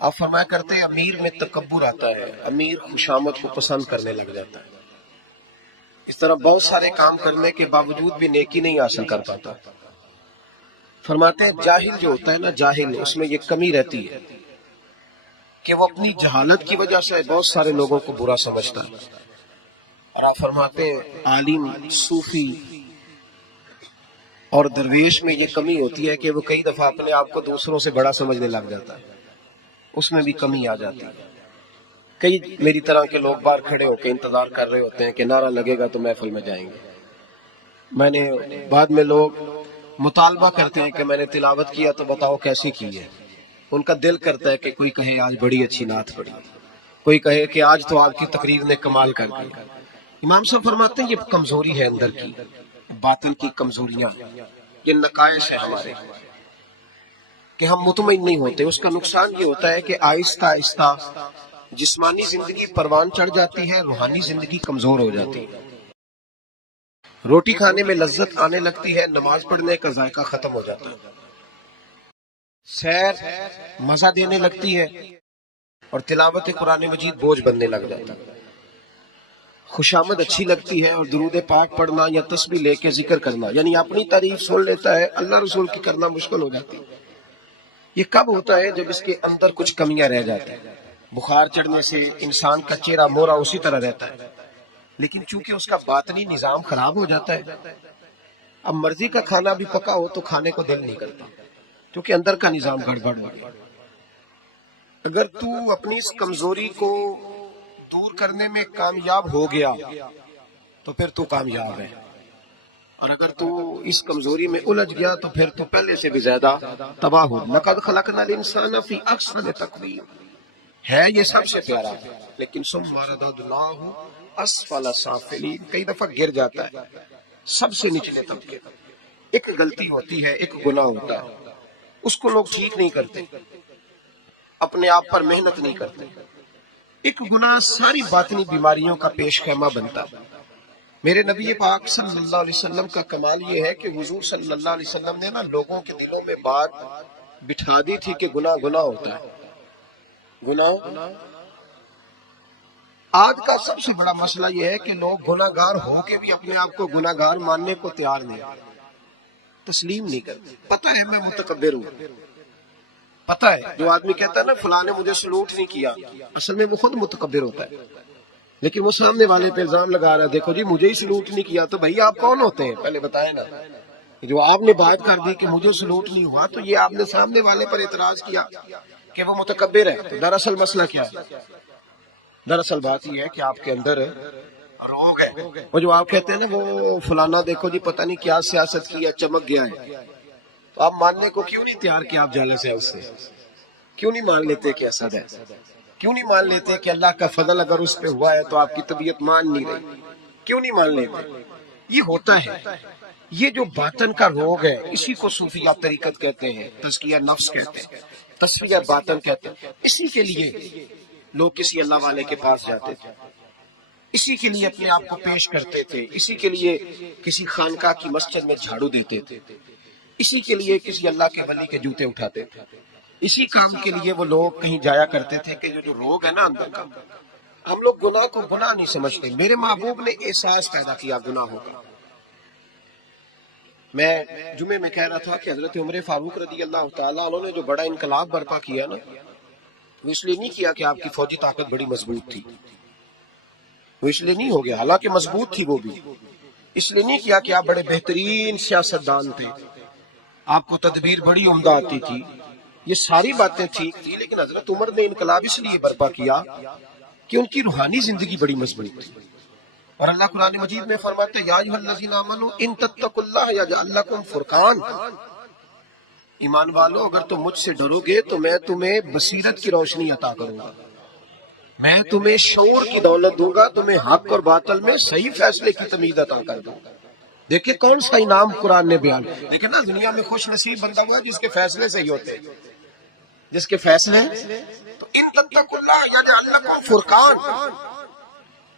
آپ فرمایا کرتے ہیں امیر میں تکبر آتا ہے، امیر خوشامد کو پسند کرنے لگ جاتا ہے، اس طرح بہت سارے کام کرنے کے باوجود بھی نیکی نہیں حاصل کر پاتا۔ فرماتے ہیں جاہل جو ہوتا ہے نا، جاہل، اس میں یہ کمی رہتی ہے کہ وہ اپنی جہالت کی وجہ سے بہت سارے لوگوں کو برا سمجھتا ہے، اور آپ فرماتے ہیں عالم، صوفی اور درویش میں یہ کمی ہوتی ہے کہ وہ کئی دفعہ اپنے آپ کو دوسروں سے بڑا سمجھنے لگ جاتا ہے، اس میں بھی کمی آ جاتی ہے۔ کئی میری طرح کے لوگ باہر کھڑے ہو کے انتظار کر رہے ہوتے ہیں کہ نعرہ لگے گا تو محفل میں جائیں گے۔ میں نے بعد میں لوگ مطالبہ کرتے ہیں کہ میں نے تلاوت کیا تو بتاؤ کیسی کی ہے، ان کا دل کرتا ہے کہ کوئی کہے آج بڑی اچھی نعت پڑھی، کوئی کہے کہ آج تو آپ کی تقریر نے کمال کر دیا۔ امام صاحب فرماتے ہیں یہ کمزوری ہے اندر کی، باطن کی کمزوریاں، یہ نقائص ہے ہمارے کہ ہم مطمئن نہیں ہوتے۔ اس کا نقصان یہ ہوتا ہے کہ آہستہ آہستہ جسمانی زندگی پروان چڑھ جاتی ہے، روحانی زندگی کمزور ہو جاتی ہے، روٹی کھانے میں لذت آنے لگتی ہے، نماز پڑھنے کا ذائقہ ختم ہو جاتا ہے، سیر مزہ دینے لگتی ہے، اور تلاوت قرآن مجید بوجھ بننے لگ جاتا ہے، خوشامد اچھی لگتی ہے، اور درود پاک پڑھنا یا تسبیح لے کے ذکر کرنا، یعنی اپنی تعریف سن لیتا ہے، اللہ رسول کی کرنا مشکل ہو جاتی ہے۔ یہ کب ہوتا ہے؟ جب اس کے اندر کچھ کمیاں رہ جاتی ہیں۔ بخار چڑھنے سے انسان کا چہرہ مورا اسی طرح رہتا ہے، لیکن چونکہ اس کا باطنی نظام خراب ہو جاتا ہے، اب مرضی کا کھانا بھی پکا ہو تو کھانے کو دل نہیں کرتا، کیونکہ اندر کا نظام گڑبڑ ہو گیا۔ اگر تو اپنی اس کمزوری کو دور کرنے میں کامیاب ہو گیا تو پھر تو کامیاب ہے، اور اگر تو اس کمزوری میں الجھ گیا تو پھر تو پہلے سے بھی زیادہ تباہ ہو۔ لَقَدْ خَلَقْنَا الْإِنسَانَ فِي أَحْسَنِ تَقْوِيمٍ، ہے یہ سب سے پیارا، لیکن ثُمَّ رَدَدْنَاهُ أَسْفَلَ سَافِلِينَ، کئی دفعہ گر جاتا ہے سب سے نچلے طبقے۔ ایک غلطی ہوتی ہے، ایک گناہ ہوتا ہے، اس کو لوگ ٹھیک نہیں کرتے، اپنے آپ پر محنت نہیں کرتے۔ ایک گناہ ساری باطنی بیماریوں کا پیش خیمہ بنتا ہے۔ میرے نبی پاک صلی اللہ علیہ وسلم کا کمال یہ ہے کہ حضور صلی اللہ علیہ وسلم نے نا لوگوں کے دلوں میں بات بٹھا دی تھی کہ گناہ گناہ ہوتا ہے، گناہ۔ آج کا سب سے بڑا مسئلہ یہ ہے کہ لوگ گناہ گار ہو کے بھی اپنے آپ کو گناہ گار ماننے کو تیار نہیں، تسلیم نہیں کرتے۔ پتہ ہے میں متکبر ہوں، پتہ ہے، جو آدمی کہتا ہے نا فلاں نے مجھے سلوٹ نہیں کیا، اصل میں وہ خود متکبر ہوتا ہے، لیکن وہ سامنے والے پہ الزام لگا رہا ہے، دیکھو جی مجھے ہی سلوٹ نہیں کیا۔ تو بھائی آپ کون ہوتے ہیں پہلے بتائیں نا؟ جو آپ نے بات کر دی کہ مجھے سلوٹ نہیں ہوا، تو یہ آپ نے سامنے والے پر اعتراض کیا کہ وہ متکبر ہے۔ تو دراصل مسئلہ کیا ہے؟ دراصل بات یہ ہے کہ آپ کے اندر روگ ہے۔ وہ جو آپ کہتے ہیں نا وہ فلانا دیکھو جی پتہ نہیں کیا سیاست کی ہے، چمک گیا ہے، تو آپ ماننے کو کیوں نہیں تیار کہ آپ جالس ہے اس سے؟ کیوں نہیں مان لیتے کہ اسد ہے؟ کیوں نہیں مان لیتے کہ اللہ کا فضل اگر اس پہ ہوا ہے تو آپ کی طبیعت مان نہیں رہی؟ کیوں نہیں مان لیتے؟ یہ ہوتا ہے، یہ جو باطن کا روگ ہے اسی کو صوفیہ طریقت کہتے ہیں، تزکیہ نفس کہتے ہیں، تصفیہ باطن کہتے ہیں۔ اسی کے لیے لوگ کسی اللہ والے کے پاس جاتے تھے، اسی کے لیے اپنے آپ کو پیش کرتے تھے، اسی کے لیے کسی خانقاہ کی مسجد میں جھاڑو دیتے تھے، اسی کے لیے کسی اللہ کے ولی کے جوتے اٹھاتے تھے، اسی کام کے لیے وہ لوگ کہیں جایا کرتے تھے کہ جو روگ ہے نا اندر کا، ہم لوگ گناہ کو گناہ نہیں سمجھتے۔ میرے محبوب نے احساس پیدا کیا گناہوں کا۔ میں جمعے میں کہہ رہا تھا کہ حضرت عمر فاروق رضی اللہ تعالیٰ عنہ نے جو بڑا انقلاب برپا کیا نا، وہ اس لیے نہیں کیا کہ آپ کی فوجی طاقت بڑی مضبوط تھی، وہ اس لیے نہیں ہو گیا، حالانکہ مضبوط تھی وہ بھی، اس لیے نہیں کیا کہ آپ بڑے بہترین سیاستدان تھے، آپ کو تدبیر بڑی عمدہ آتی تھی، یہ ساری باتیں ٹھیک تھی، لیکن حضرت عمر نے انقلاب اس لیے برپا کیا کہ ان کی روحانی زندگی بڑی مضبوط تھی۔ اور اللہ قرآن مجید میں فرماتے ہیں یا ایھا الذین آمنوا ان تتقوا اللہ یجعل لکم فرقان، ایمان والو اگر تم مجھ سے ڈرو گے تو میں تمہیں بصیرت کی روشنی عطا کروں گا، میں تمہیں شعور کی دولت دوں گا، تمہیں حق اور باطل میں صحیح فیصلے کی تمیز عطا کر دوں گا۔ دیکھیں کون سا انعام قرآن نے بیان، دیکھیں نا دنیا میں خوش نصیب بندہ ہوا جس کے فیصلے صحیح ہوتے ہیں، جس کے فیصلے۔ تو ان تتقوا اللہ یجعل لکم فرقان،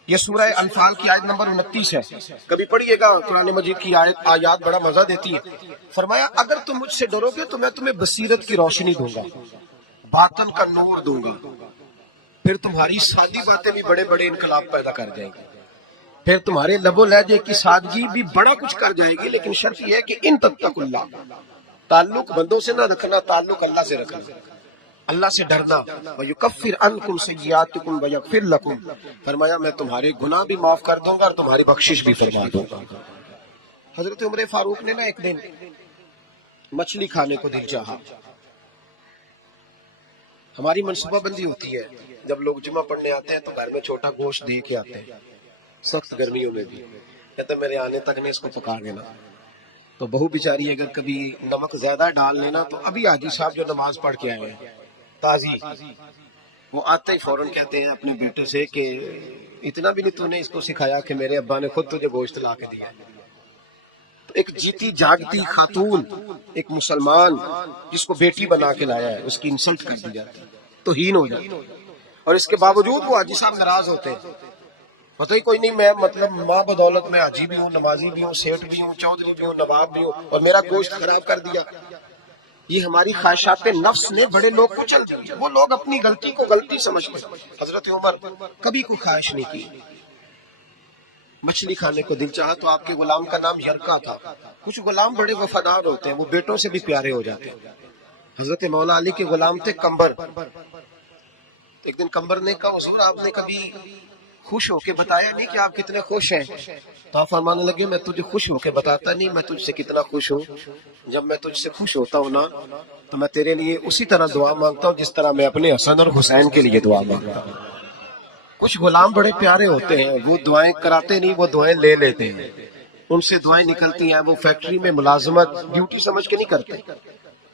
یہ سورہ انفال کی آیت نمبر 29 ہے، کبھی پڑھیے گا، قرآن مجید کی آیات بڑا مزہ دیتی ہے۔ فرمایا اگر تم مجھ سے ڈرو گے تو میں تمہیں بصیرت کی روشنی دوں گا، باطن کا نور دوں گی، پھر تمہاری سادی باتیں بھی بڑے بڑے انقلاب پیدا کر جائیں گی، پھر تمہارے لب و لہجے کی سادگی بھی بڑا کچھ کر جائے گی، لیکن شرط یہ ہے کہ ان تتقوا اللہ، تعلق بندوں سے نہ رکھنا، تعلق اللہ سے رکھنا، اللہ سے ڈرنا۔ وَيُكَفِّرْ عَنْكُمْ سَيِّئَاتِكُمْ وَيَغْفِرْ لَكُمْ، فرمایا میں تمہارے گناہ بھی معاف کر دوں گا اور تمہاری بخشش بھی فرما دوں گا۔ حضرت عمر فاروق نے نا ایک دن مچھلی کھانے کو دل چاہا۔ ہماری منصوبہ بندی ہوتی ہے، جب لوگ جمعہ پڑھنے آتے ہیں تو گھر میں چھوٹا گوشت دے کے آتے ہیں، سخت گرمیوں میں بھی کہتے ہیں میرے آنے تک نے اس کو پکا دینا۔ تو بہو بیچاری اگر کبھی نمک زیادہ ڈال لینا تو ابھی حاجی صاحب جو نماز پڑھ کے آئے ہیں تازی، وہ آتے ہی فوراً کہتے ہیں اپنے بیٹے سے کہ اتنا بھی نہیں تو نے اس کو سکھایا کہ میرے ابا نے خود تجھے گوشت لا کے دیا۔ تو ایک جیتی جاگتی خاتون، ایک مسلمان جس کو بیٹی بنا کے لایا ہے، اس کی انسلٹ کر دی جاتی، توہین ہو جاتی، اور اس کے باوجود وہ حاجی صاحب ناراض ہوتے ہیں۔ پتہ ہی کوئی نہیں، میں مطلب ماں بدولت میں حاجی بھی ہوں، نمازی بھی ہوں، سیٹ بھی ہوں، چودھری بھی ہوں، نواب بھی ہوں، اور میرا گوشت خراب کر دیا۔ یہ ہماری خواہشات نفس نے بڑے لوگ کو چل دی، وہ لوگ اپنی غلطی کو غلطی سمجھتے۔ حضرت عمر کبھی کوئی خواہش نہیں کی، مچھلی کھانے کو دل چاہا تو آپ کے غلام کا نام یرکا تھا۔ کچھ غلام بڑے وفادار ہوتے ہیں، وہ بیٹوں سے بھی پیارے ہو جاتے ہیں۔ حضرت مولا علی کے غلام تھے کمبر۔ ایک دن کمبر نے کہا حضور آپ نے کبھی خوش ہو کے بتایا نہیں کہ آپ کتنے خوش ہیں؟ تو آپ فرمانے لگے میں تجھے خوش ہو کے بتاتا نہیں میں تجھ سے کتنا خوش ہوں، جب میں تجھ سے خوش ہوتا ہوں نا تو میں تیرے لیے اسی طرح دعا مانگتا ہوں جس طرح میں اپنے حسن اور حسین کے لیے دعا مانگتا ہوں۔ کچھ غلام بڑے پیارے ہوتے ہیں، وہ دعائیں کراتے نہیں، وہ دعائیں لے لیتے ہیں، ان سے دعائیں نکلتی ہیں، وہ فیکٹری میں ملازمت ڈیوٹی سمجھ کے نہیں کرتے،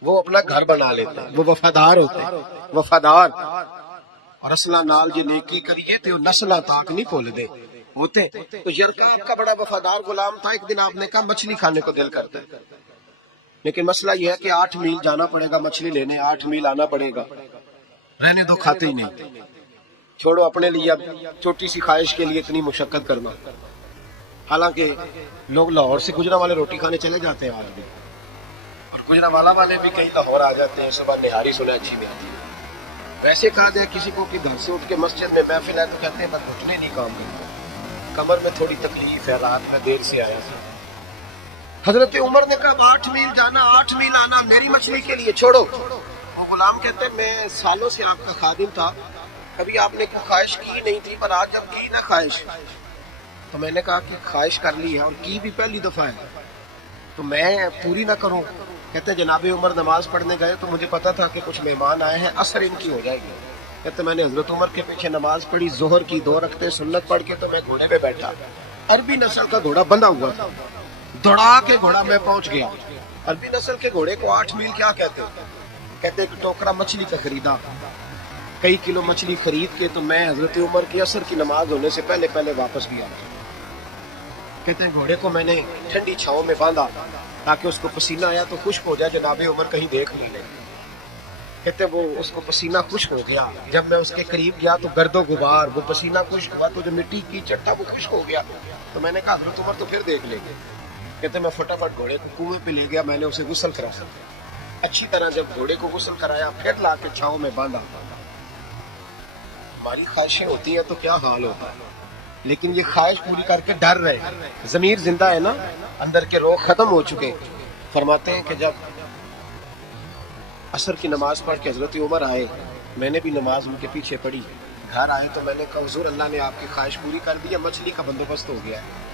وہ اپنا گھر بنا لیتے ہیں، وہ وفادار ہوتے ہیں، وفادار۔ اور اصلہ نال جی نیکی کریے تو نسلہ تاک نہیں بھول دے ہوتے۔ تو یرکا آپ کا بڑا وفادار غلام تھا۔ ایک دن آپ نے کہا مچھلی کھانے کو دل کرتا ہے، لیکن مسئلہ یہ ہے کہ 8 میل جانا پڑے گا مچھلی لینے، 8 میل آنا پڑے گا، رہنے دو کھاتے ہی نہیں، چھوڑو اپنے لیے اب چھوٹی سی خواہش کے لیے اتنی مشقت کرنا۔ حالانکہ لوگ لاہور سے گجرا والے روٹی کھانے چلے جاتے ہیں آج بھی، اور گجرا والا والے بھی کئی لاہور آ جاتے ہیں، صبح نہاری سنا اچھی میں آتی ہے۔ ویسے کہا جائے کسی کو کہ گھر سے اٹھ کے مسجد میں محفل ہے تو کہتے ہیں بس اٹھنے نہیں کام کرتا، کمر میں تھوڑی تکلیف ہے، رات میں دیر سے آیا تھا۔ حضرت عمر نے کہا 8 میل جانا 8 میل آنا میری مچھلی کے لیے چھوڑو۔ وہ غلام کہتے ہیں میں سالوں سے آپ کا خادم تھا، کبھی آپ نے کوئی خواہش کی نہیں تھی، پر آج جب کی نا خواہش تو میں نے کہا کہ خواہش کر لی ہے اور کی بھی پہلی دفعہ ہے تو میں پوری نہ کروں۔ کہتے جناب عمر نماز پڑھنے گئے تو مجھے پتا تھا کہ کچھ مہمان آئے ہیں، عصر ان کی ہو جائے گی۔ کہتے میں نے حضرت عمر کے پیچھے نماز پڑھی، ظہر کی 2 رکعتیں سنت پڑھ کے تو میں گھوڑے پہ بیٹھا، عربی نسل کا گھوڑا بندھا ہوا تھا، دوڑا کے گھوڑا میں پہنچ گیا۔ عربی نسل کے گھوڑے کو 8 میل کیا کہتے ہیں؟ کہتے ایک ٹوکرا مچھلی کا خریدا، کئی کلو مچھلی خرید کے تو میں حضرت عمر کی عصر کی نماز ہونے سے پہلے پہلے واپس بھی آیا۔ کہتے ہیں گھوڑے کو میں نے ٹھنڈی چھاؤں میں باندھا تاکہ اس کو پسینہ آیا تو خشک ہو جائے، جناب عمر کہیں دیکھ نہیں لے۔ کہتے وہ اس کو پسینہ خشک ہو گیا، جب میں اس کے قریب گیا تو گرد و غبار، وہ پسینہ خشک ہوا تو جو مٹی کی چٹا وہ خشک ہو گیا، تو میں نے کہا حضرت عمر تو پھر دیکھ لیں گے۔ کہتے میں فٹافٹ گھوڑے کو کنویں پہ لے گیا، میں نے اسے غسل کرایا، اچھی طرح جب گھوڑے کو غسل کرایا پھر لا کے چھاؤں میں باندھا۔ ہماری خواہشیں ہوتی ہیں تو کیا حال ہوتا ہے، لیکن یہ خواہش پوری کر کے ڈر رہے، ضمیر زندہ ہے نا، اندر کے روگ ختم ہو چکے۔ فرماتے ہیں کہ جب عصر کی نماز پڑھ کے حضرت عمر آئے، میں نے بھی نماز ان کے پیچھے پڑھی، گھر آئے تو میں نے کہا حضور اللہ نے آپ کی خواہش پوری کر دی ہے، مچھلی کا بندوبست ہو گیا ہے،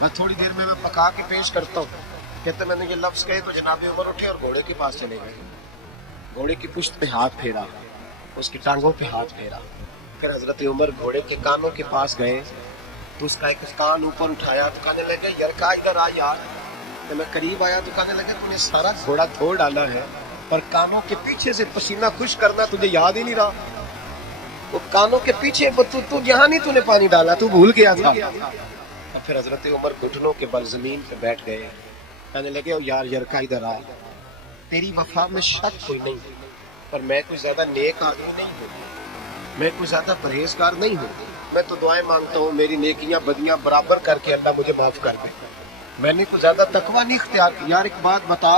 بس تھوڑی دیر میں پکا کے پیش کرتا ہوں۔ کہتے میں نے یہ لفظ کہے تو جناب عمر اٹھے اور گھوڑے کے پاس چلے گئے، گھوڑے کی پشت پہ ہاتھ پھیرا، اس کی ٹانگوں پہ ہاتھ پھیرا، پھر حضرت عمر گھوڑے کے کانوں کے پاس گئے تو اس کا ایک کان اوپر اٹھایا تو کہنے لگے یرکا ادھر آ یار۔ جب میں قریب آیا تو کہنے لگے تو نے سارا گھوڑا دھو ڈالا ہے پر کانوں کے پیچھے سے پسینہ خشک کرنا تجھے یاد ہی نہیں رہا، وہ کانوں کے پیچھے تو یہاں نہیں تو نے پانی ڈالا، تو بھول گیا تھا۔ اور پھر حضرت عمر گھٹنوں کے بل زمین پہ بیٹھ گئے، کہنے لگے او یار یرکا ادھر آ، تیری وفا میں شک کوئی نہیں پر میں کوئی زیادہ نیک آدمی نہیں ہوں، میں کوئی زیادہ پرہیزگار نہیں ہوں، میں تو دعائیں مانگتا ہوں میری نیکیاں بدیاں برابر کر کے اللہ مجھے معاف کر دے، میں نے کوئی زیادہ تقویٰ نہیں اختیار کی۔ یار ایک بات بتا،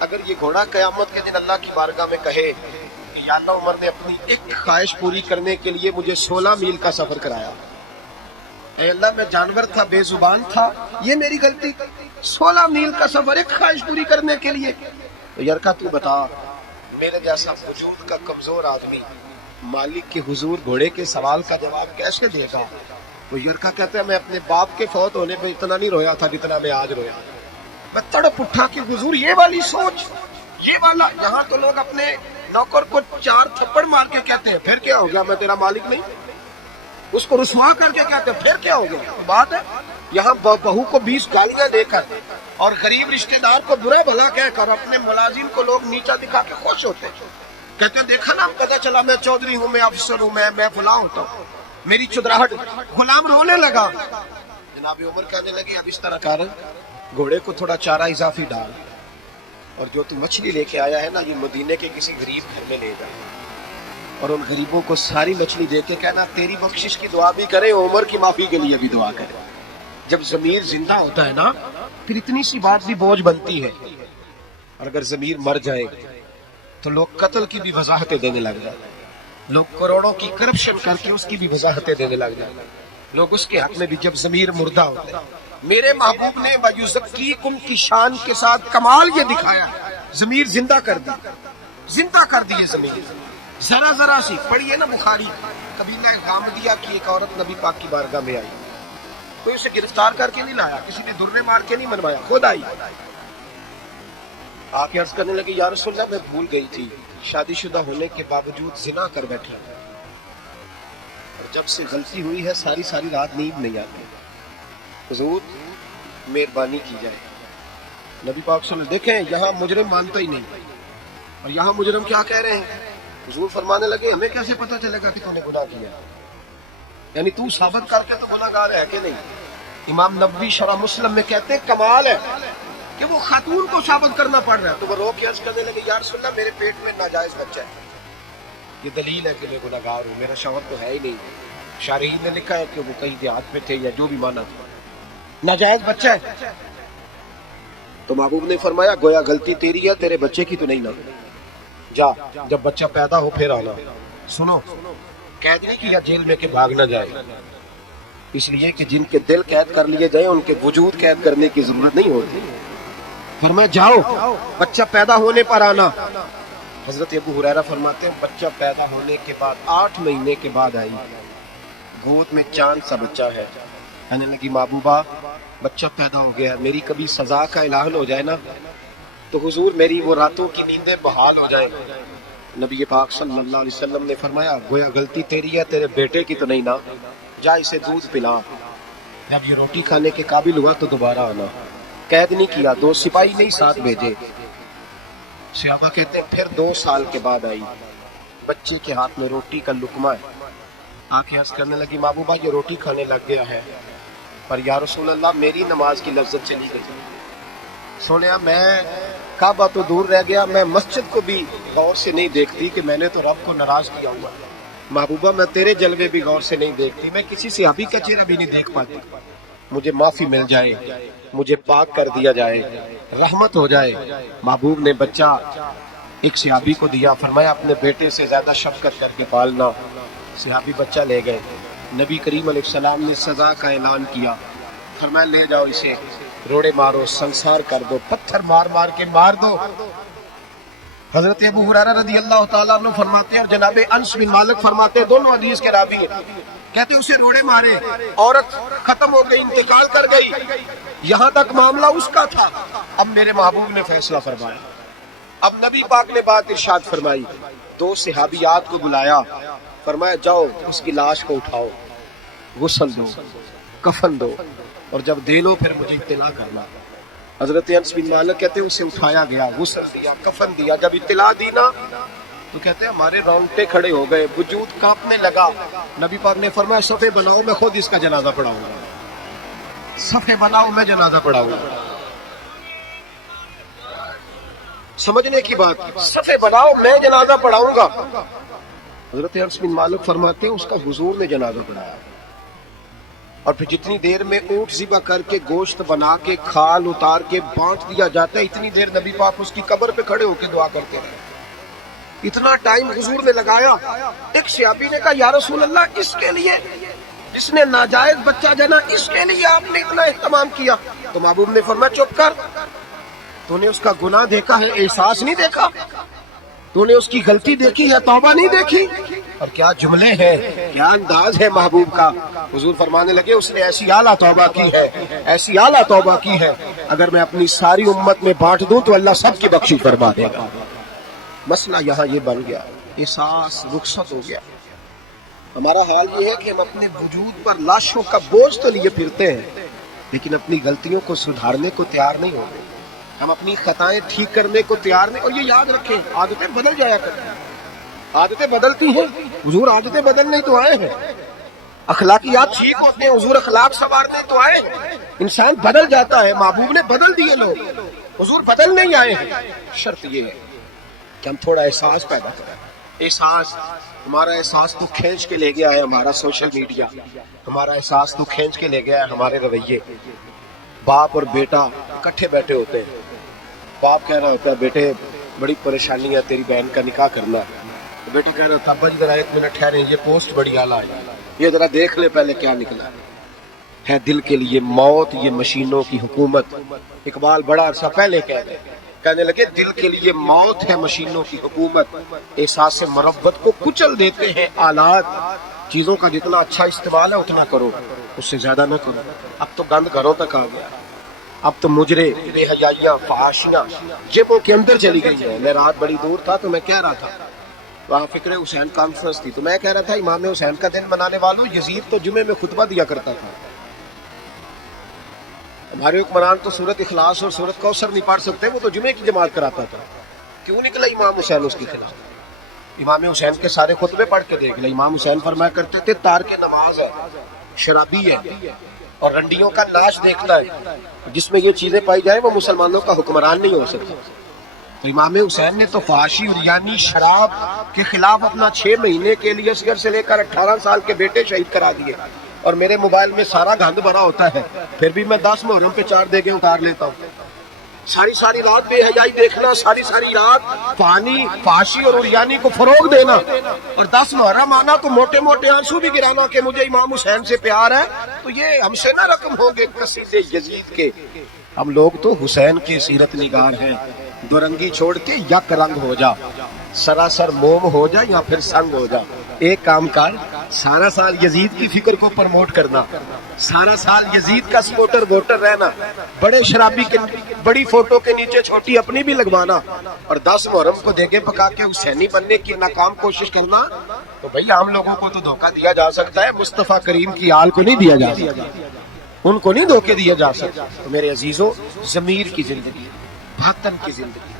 اگر یہ گھوڑا قیامت کے دن اللہ کی بارگاہ میں کہے یا اللہ عمر نے اپنی ایک خواہش پوری کرنے کے لیے مجھے 16 میل کا سفر کرایا. اے اللہ میں جانور تھا، بے زبان تھا، یہ میری غلطی. 16 میل کا سفر ایک خواہش پوری کرنے کے لیے. تو یرکا تو بتا، میرے جیسا وجود کا کمزور آدمی مالک کے حضور گھوڑے کے سوال کا جواب کیسے دے گا؟ وہ یرکا کہتا ہے میں اپنے باپ کے فوت ہونے پہ اتنا نہیں رویا تھا جتنا میں آج رویا. میں تڑپ اٹھا کہ حضور یہ والی سوچ، یہ والا. یہاں تو لوگ اپنے نوکر کو 4 تھپڑ مار کے کہتے ہیں پھر کیا ہو گیا، میں تیرا مالک نہیں. اس کو رسوا کر کے کہتے ہیں پھر کیا ہو گیا. بات ہے یہاں بہو کو 20 گالیاں دے کر اور غریب رشتہ دار کو برا بھلا کہہ کر اپنے ملازم کو لوگ نیچا دکھا کے خوش ہوتے ہیں. کہتے ہیں دیکھا نا، پتا چلا میں چودھری ہوں، میں افسر ہوں، میں فلاں ہوتا ہوں. میری چدراہٹ. غلام رونے لگا. جناب عمر کہنے لگے اب اس طرح کر، گھوڑے کو تھوڑا چارہ اضافی ڈال، اور جو تو مچھلی لے کے آیا ہے نا، یہ مدینے کے کسی غریب گھر میں لے جا، اور ان غریبوں کو ساری مچھلی دے کے کہنا تیری بخشش کی دعا بھی کرے، عمر کی معافی کے لیے بھی دعا کرے. جب ضمیر زندہ ہوتا ہے نا، پھر اتنی سی بات بھی بوجھ بنتی ہے. اور اگر ضمیر مر جائے تو لوگ قتل کی بھی وضاحتیں دینے لگ جائیں، لوگ کروڑوں کی کرپشن کر کے اس کی بھی وضاحتیں دینے لگ جائیں. لوگ اس کے حق میں بھی جب ضمیر مردہ ہوتا ہے. میرے محبوب نے وَيُزَكِّيكُمْ کی شان کے ساتھ کمال یہ دکھایا، ضمیر زندہ کر دی، زندہ کر دی ہے ضمیر. ذرا ذرا سی پڑھیے نا بخاری، قبیلہ غامدیہ کی ایک عورت نبی پاک کی بارگاہ میں آئی. کوئی اسے گرفتار کر کے نہیں لایا، کسی نے درنے مار کے نہیں منوایا، خود آئی. آ کے عرض کرنے لگی یا رسول اللہ میں بھول گئی تھی، شادی شدہ ہونے کے باوجود زنا کر بیٹھا، اور جب سے غلطی ہوئی ہے ساری رات نیند نہیں آتی. حضور مہربانی کی جائے. نبی پاک صلی اللہ علیہ وسلم دیکھیں یہاں مجرم مانتا ہی نہیں، اور یہاں مجرم کیا کہہ رہے ہیں. حضور فرمانے لگے ہمیں کیسے پتہ چلے گا کہ تو نے گناہ کیا، یعنی تو ثابت کر کے تو گناہ گار ہے کہ نہیں. امام نبوی شرح مسلم میں کہتے ہیں کمال ہے کہ وہ خاتون کو ثابت کرنا پڑ رہا ہے. تو وہ رو کے عرض کرنے لگے یا رسول اللہ میرے پیٹ میں ناجائز بچہ ہے، یہ دلیل ہے کہ میں گناہ گار ہوں، میرا شوہر تو ہے ہی نہیں. شارحین نے لکھا ہے کہ وہ کہیں دیہات میں تھے یا جو بھی مانا تھا، ناجائز بچہ ہے. تو محبوب نے فرمایا گویا غلطی تیری ہے، تیرے بچے کی تو نہیں نا، جا جب بچہ پیدا ہو پھر آنا. سنو، قید نہیں کیا جیل میں کہ بھاگ نہ جائے، اس لیے کہ جن کے دل قید کر لیے جائیں ان کے وجود قید کرنے کی ضرورت نہیں ہوتی. فرمایا جاؤ بچہ پیدا ہونے پر آنا. حضرت ابو ہریرہ فرماتے ہیں بچہ پیدا ہونے کے بعد 8 مہینے کے بعد آئی، گود میں چاند سا بچہ ہے. کہنے لگی محبوبہ بچہ پیدا ہو گیا، میری کبھی سزا کا اعلان ہو جائے نا تو حضور میری وہ راتوں کی نیندیں بحال ہو جائیں. نبی پاک صلی اللہ علیہ وسلم نے فرمایا گویا غلطی تیری ہے، تیرے بیٹے کی تو نہیں نا، جا اسے دودھ پلا. جب یہ روٹی کھانے کے قابل ہوا تو دوبارہ آنا. قید نہیں کیا، 2 سپاہی نہیں ساتھ بھیجے. صحابہ کہتے ہیں پھر 2 سال کے بعد آئی، بچے کے ہاتھ میں روٹی کا لقمہ ہے. آ کے عرض کرنے لگی محبوبہ یہ روٹی کھانے لگ گیا ہے، پر یا رسول اللہ میری نماز کی لذت چلی گئی. سنیا میں کعبہ تو دور رہ گیا، میں مسجد کو بھی غور سے نہیں دیکھتی کہ میں نے تو رب کو ناراض کیا ہوا. محبوبہ میں تیرے جلوے بھی غور سے نہیں دیکھتی، میں کسی صحابی کا چہرہ بھی نہیں دیکھ پاتی. مجھے معافی مل جائے، مجھے پاک کر دیا جائے، رحمت ہو جائے. محبوب نے بچہ ایک صحابی کو دیا، فرمایا اپنے بیٹے سے زیادہ شفقت کر کے پالنا. صحابی بچہ لے گئے. نبی کریم علیہ السلام نے سزا کا اعلان کیا، فرمایا لے جاؤ اسے، روڑے مارو، سنسار کر دو، پتھر مار مار کے مار دو. حضرت ابو ہریرہ رضی اللہ تعالیٰ عنہ فرماتے ہیں اور جناب انس بن مالک فرماتے ہیں، دونوں حدیث کے راوی ہیں، کہتے اسے روڑے مارے، عورت ختم ہو گئی، انتقال کر گئی، یہاں تک معاملہ اس کا تھا. اب میرے محبوب نے فیصلہ فرمایا. اب نبی پاک نے بات ارشاد فرمائی، 2 صحابیات کو بلایا، فرمایا جاؤ اس کی لاش کو اٹھاؤ، غسل دو، کفن دو، اور جب دے لو پھر مجھے اطلاع کرنا. حضرت انس بن مالک کہتے ہیں اسے اٹھایا گیا، غسل دیا، کفن دیا. جب اطلاع دی نا تو کہتے ہیں ہمارے رونگٹے کھڑے ہو گئے، وجود کانپنے لگا. نبی پاک نے فرمایا صفے بناؤ، میں خود اس کا جنازہ پڑھاؤں گا. صفے بناؤ، میں جنازہ پڑھاؤں گا. سمجھنے کی بات، صفے بناؤ میں جنازہ پڑھاؤں گا. حضرت انس بن مالک فرماتے ہیں اس کا حضور نے جنازہ پڑھایا، اور پھر جتنی دیر میں اونٹ ذبح کر کے گوشت بنا کے کھال اتار کے بانٹ دیا جاتا ہے، اتنی دیر نبی پاک اس کی قبر پہ کھڑے ہو کے دعا کرتے رہے. اتنا ٹائم حضور نے لگایا. ایک صحابی نے کہا یا رسول اللہ اس کے لیے جس نے ناجائز بچہ جنا اس کے لیے آپ نے اتنا اہتمام کیا؟ تو محبوب نے فرمایا چپ کر، تو نے اس کا گناہ دیکھا ہے، احساس نہیں دیکھا؟ تو نے اس کی غلطی دیکھی ہے، توبہ نہیں دیکھی؟ اور کیا جملے ہیں، کیا انداز ہے محبوب کا. حضور فرمانے لگے اس نے ایسی اعلیٰ توبہ کی ہے، ایسی اعلیٰ توبہ کی ہے، اگر میں اپنی ساری امت میں بانٹ دوں تو اللہ سب کی بخشش فرما دے گا. مسئلہ یہاں یہ بن گیا، احساس رخصت ہو گیا. ہمارا حال یہ ہے کہ ہم اپنے وجود پر لاشوں کا بوجھ تو لیے پھرتے ہیں لیکن اپنی غلطیوں کو سدھارنے کو تیار نہیں ہوتے. ہم اپنی خطائیں ٹھیک کرنے کو تیار نہیں. اور یہ یاد رکھیں عادتیں بدل جایا کرتی ہیں، عادتیں بدلتی ہیں. حضور عادتیں بدلنے تو آئے ہیں، اخلاقیات ٹھیک ہوتے ہیں، حضور اخلاق سنوارنے تو آئے ہیں. انسان بدل جاتا ہے، محبوب نے بدل دیے لوگ، حضور بدل نہیں آئے ہیں. شرط یہ ہے کہ ہم تھوڑا احساس پیدا کریں. احساس، ہمارا احساس تو کھینچ کے لے گیا ہے ہمارا سوشل میڈیا، ہمارا احساس تو کھینچ کے لے گیا ہے ہمارے رویے. باپ اور بیٹا اکٹھے بیٹھے ہوتے ہیں، باپ کہہ رہا ہوتا ہے بیٹے بڑی پریشانی ہے تیری بہن کا نکاح کرنا ہے. بیٹا کہہ رہا ہوتا ہے ابا جی ذرا ایک منٹ ٹھہریں، یہ پوسٹ بڑی اعلیٰ ہے، یہ ذرا دیکھ لے پہلے کیا نکلا ہے. دل کے لیے موت یہ مشینوں کی حکومت. اقبال بڑا عرصہ پہلے کہنے لگے دل کے لیے موت ہے مشینوں کی حکومت، احساس مربت کو کچل دیتے ہیں آلات. چیزوں کا جتنا اچھا استعمال ہے اتنا کرو، اس سے زیادہ نہ کرو. اب تو گند گھروں تک آ گیا، اب تو مجرے، بے حیائیاں، فحاشیاں جیبوں کے اندر چلی گئی ہیں. میں رات بڑی دور تھا تو میں کہہ رہا تھا، وہاں فکر حسین کانفرنس تھی، تو میں کہہ رہا تھا امام حسین کا دن منانے والوں، یزید تو جمعے میں خطبہ دیا کرتا تھا. ہمارے حکمران تو سورت اخلاص اور سورت کوثر نہیں پڑھ سکتے، وہ تو جمعے کی جماعت کراتا تھا. کیوں نکلا امام حسین اس کے خلاف؟ امام حسین کے سارے خطبے پڑھ کے دیکھ لیں. امام حسین فرمایا کرتے تھے تارک نماز ہے، شرابی ہے اور رنڈیوں کا ناچ دیکھتا ہے، جس میں یہ چیزیں پائی جائیں وہ مسلمانوں کا حکمران نہیں ہو سکتا. تو امام حسین نے تو فحاشی اور یعنی شراب کے خلاف اپنا 6 مہینے کے لیے اصغر سے لے کر 18 سال کے بیٹے شہید کرا دیے. اور میرے موبائل میں سارا گند بھرا ہوتا ہے، پھر بھی میں 10 محرم پہ 4 دیگیں اتار لیتا ہوں. ساری رات بے حیائی دیکھنا، ساری رات پانی، فحاشی اور عریانی کو فروغ دینا، اور 10 محرم آنا تو موٹے موٹے آنسو بھی گرانا کہ مجھے امام حسین سے پیار ہے. تو یہ ہم سے نہ رقم ہوں گے قصید یزید کے. ہم لوگ تو حسین کے سیرت نگار ہیں. دو رنگی چھوڑ کے یک رنگ ہو جا، سراسر موم ہو جا یا پھر سنگ ہو جا. ایک کام کر، سارا سال یزید کی فکر کو پرموٹ کرنا، سارا سال یزید کا سپورٹر ووٹر رہنا، بڑے شرابی کے بڑی فوٹو کے نیچے چھوٹی اپنی بھی لگوانا، اور 10 محرم کو دیگیں پکا کے حسینی بننے کی ناکام کوشش کرنا. تو بھئی عام لوگوں کو تو دھوکہ دیا جا سکتا ہے، مصطفیٰ کریم کی آل کو نہیں دیا جا سکتا، ان کو نہیں دھوکے دیا جا سکتا. تو میرے عزیزوں، ضمیر کی زندگی، باطن کی زندگی،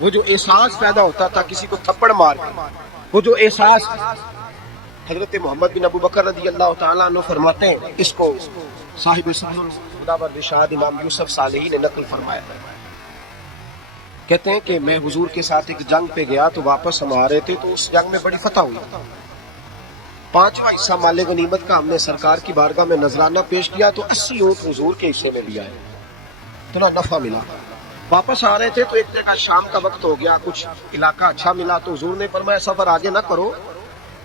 وہ جو احساس پیدا ہوتا تھا کسی کو تھپڑ مار کے، وہ جو احساس حضرت محمد بن ابو بکر رضی اللہ تعالیٰ عنہ فرماتے ہیں، اس کو صاحب سنن خداوند ارشاد امام یوسف صالحی نے نقل فرمایا. کہتے ہیں کہ میں حضور کے ساتھ ایک جنگ پہ گیا تو واپس ہم آ رہے تھے تو اس جنگ میں بڑی فتح ہوئی. 5واں حصہ مال غنیمت کا ہم نے سرکار کی بارگاہ میں نذرانہ پیش کیا تو 80 اونٹ حضور کے حصے میں بھی آئے، اتنا نفع ملا. واپس آ رہے تھے تو ایک جگہ شام کا وقت ہو گیا، کچھ علاقہ اچھا ملا تو حضور نے فرمایا سفر آگے نہ کرو،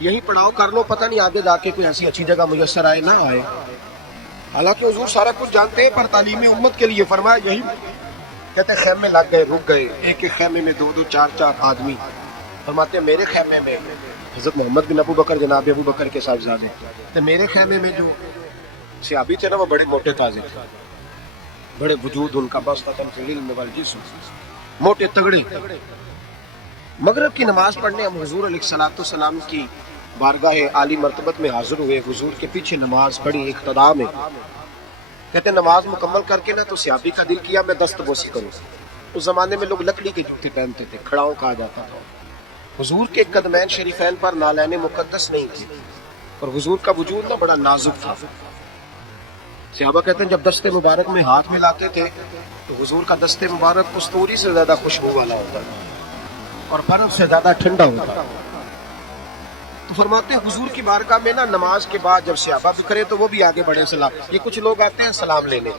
یہی پڑاؤ کر لو، پتہ نہیں آگے جا کے کوئی ایسی اچھی جگہ میسر آئے نہ آئے. حالانکہ حضور سارا کچھ جانتے ہیں، پر تعلیم امت کے لیے فرمایا یہی. کہتے ہیں خیمے لگ گئے، رک گئے، ایک خیمے میں 2 4 آدمی. فرماتے ہیں میرے خیمے میں حضرت محمد بن ابو بکر جناب ابو بکر کے صاحبزادے، تو میرے خیمے میں جو صحابی تھے نا وہ بڑے موٹے تازے تھے، بڑے وجود ان کا، بس ختم فی العلم والجسم، موٹے تگڑے. مغرب کی نماز پڑھنے ہم حضور علیہ الصلوۃ والسلام کی بارگاہ عالی مرتبت میں حاضر ہوئے، حضور کے پیچھے نماز پڑھی اقتداء میں. کہتے ہیں نماز مکمل کر کے نا تو صحابی کا دل کیا میں دست بوسی کروں. اس زمانے میں لوگ لکڑی کے جوتے پہنتے تھے، کھڑاؤں کہا جاتا تھا. حضور کے قدمین شریفین پر نالین مقدس نہیں تھے اور حضور کا وجود نا بڑا نازک تھا. صحابہ کہتے ہیں جب دست مبارک میں ہاتھ ملاتے تھے تو حضور کا دست مبارک کستوری سے زیادہ خوشبو والا ہوتا تھا اور برف سے زیادہ ٹھنڈا ہوتا. تو فرماتے ہیں حضور کی بارگاہ میں نا نماز کے بعد جب صحابہ بکھرے تو وہ بھی آگے بڑھے سلام. یہ کچھ لوگ آتے ہیں سلام لینے،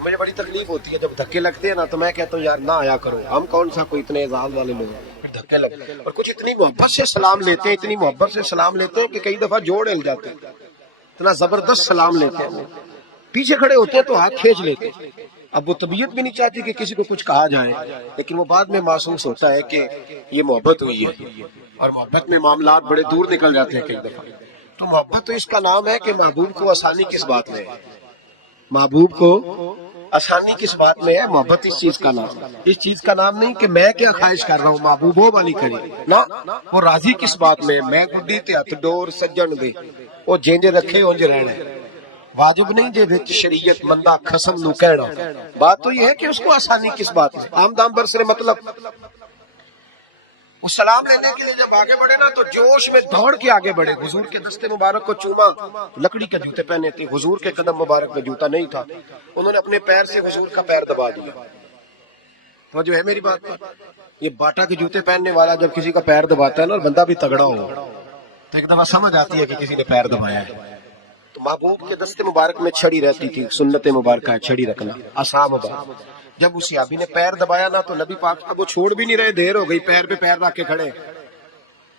مجھے بڑی تکلیف ہوتی ہے جب دھکے لگتے ہیں نا تو میں کہتا ہوں یار نہ آیا کرو، ہم کون سا کوئی اتنے اعزاز والے لوگ ہیں. دھکے لگے، اور کچھ اتنی محبت سے سلام لیتے ہیں، اتنی محبت سے سلام لیتے ہیں کہ کئی دفعہ جوڑ ہل جاتے ہیں، اتنا زبردست سلام لیتے ہیں. پیچھے کھڑے ہوتے ہیں تو ہاتھ کھینچ لیتے ہیں. اب وہ طبیعت بھی نہیں چاہتی کہ کسی کو کچھ کہا جائے، لیکن وہ بعد میں محسوس ہوتا ہے کہ یہ محبت ہوئی ہے، اور محبت میں معاملات بڑے دور نکل جاتے ہیں کئی دفعہ. تو محبت تو اس کا نام ہے کہ محبوب کو آسانی کس بات میں ہے، محبوب کو آسانی کس بات میں ہے. محبت اس چیز کا نام ہے، اس چیز کا نام نہیں کہ میں کیا خواہش کر رہا ہوں محبوب ہو والی کری نا. وہ راضی کس بات میں ہے، میں گڈی تے ہتھ ڈور سجن دے وہ جینج رکھے اونج رہنا. واجب نہیں جے وچ شریعت مندہ خصم نو کہنا. بات تو یہ ہے کہ اس کو آسانی کس بات ہے. عام دام برسرے مطلب وہ سلام لینے کے لیے جب آگے بڑھے نا تو جوش میں دوڑ کے آگے بڑھے. حضور کے دستے مبارک کو چوما، لکڑی کے جوتے پہنے تھے، حضور کے قدم مبارک میں جوتا نہیں تھا، انہوں نے اپنے پیر سے حضور کا پیر دبا دیا. تو جو ہے میری بات پر، یہ باٹا کے جوتے پہننے والا جب کسی کا پیر دباتا ہے نا، اور بندہ بھی تگڑا ہو تو ایک دفعہ سمجھ آتی ہے کہ کسی نے پیر دبایا ہے. تو محبوب کے دستے مبارک میں چھڑی رہتی تھی، سنت مبارکہ ہے چھڑی رکھنا، آسام بات. جب اس صحابی نے پیر دبایا نا تو نبی پاک اب وہ چھوڑ بھی نہیں رہے، دیر ہو گئی، پیر پہ پیر رکھ کے کھڑے.